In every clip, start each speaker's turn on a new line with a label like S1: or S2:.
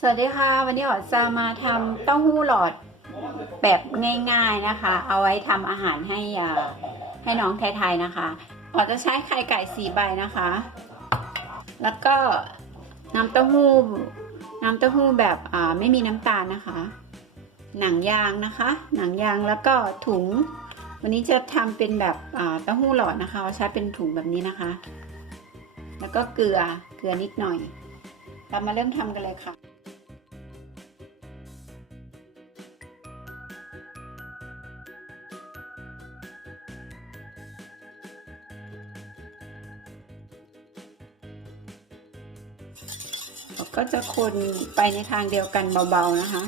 S1: สวัสดีค่ะ วันนี้อ๋อจะมาทำเต้าหู้หลอดแบบง่าย ๆนะคะ เอาไว้ทำอาหารให้ให้น้องไทยๆนะคะอ๋อจะใช้ไข่ไก่สีใบนะคะ แล้วก็น้ำเต้าหู้น้ำเต้าหู้แบบไม่มีน้ำตาลนะคะ หนังยางนะคะ หนังยางแล้วก็ถุง วันนี้จะทำเป็นแบบเต้าหู้หลอดนะคะใช้เป็นถุงแบบนี้นะคะ แล้วก็เกลือเกลือนิดหน่อยเรามาเริ่มทำกันเลยค่ะ เราก็จะคนไปในทางเดียวกันเบาๆนะคะ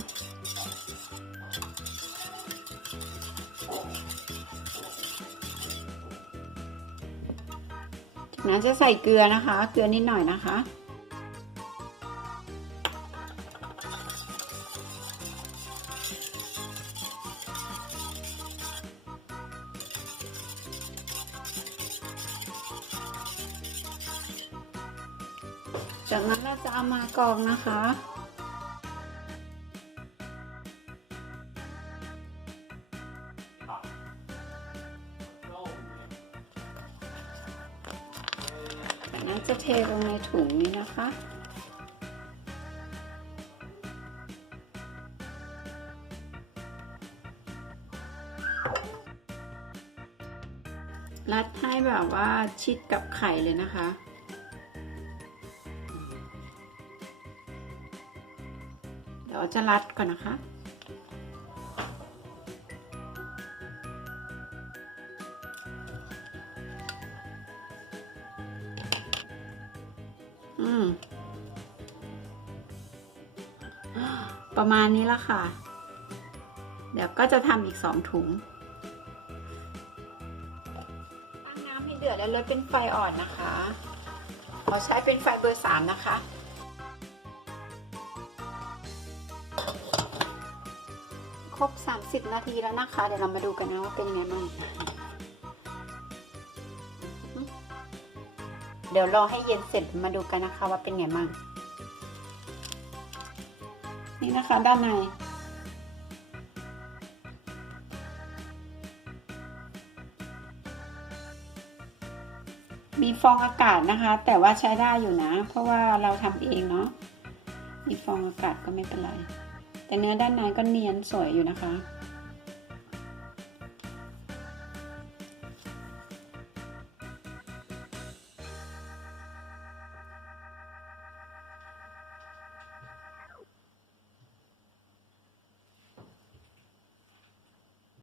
S1: จากนั้นจะใส่เกลือนะคะ เกลือนิดหน่อยนะคะ จากนั้นเราจะเอามากรองนะคะจากนั้นจะเทลงในถุงนี้นะคะรัดให้แบบว่าชิดกับไข่เลยนะคะ เดี๋ยวจะรัดก่อนนะคะ อืม ประมาณนี้ละค่ะ เดี๋ยวก็จะทำอีกสองถุง ตั้งน้ำให้เดือดแล้วลดเป็นไฟอ่อนนะคะขอใช้เป็นไฟเบอร์สามนะคะ ครบ 30 นาทีแล้วนะคะ เดี๋ยวเรามาดูกันนะว่าเป็นยังไงบ้างเดี๋ยวรอให้เย็นเสร็จมาดูกันนะคะว่าเป็นไงบ้างนี่นะคะด้านในมีฟองอากาศนะคะ แต่ว่าใช้ได้อยู่นะ เพราะว่าเราทำเองเนาะมีฟองอากาศก็ไม่เป็นไร แต่เนื้อด้านในก็เนียนสวยอยู่นะคะ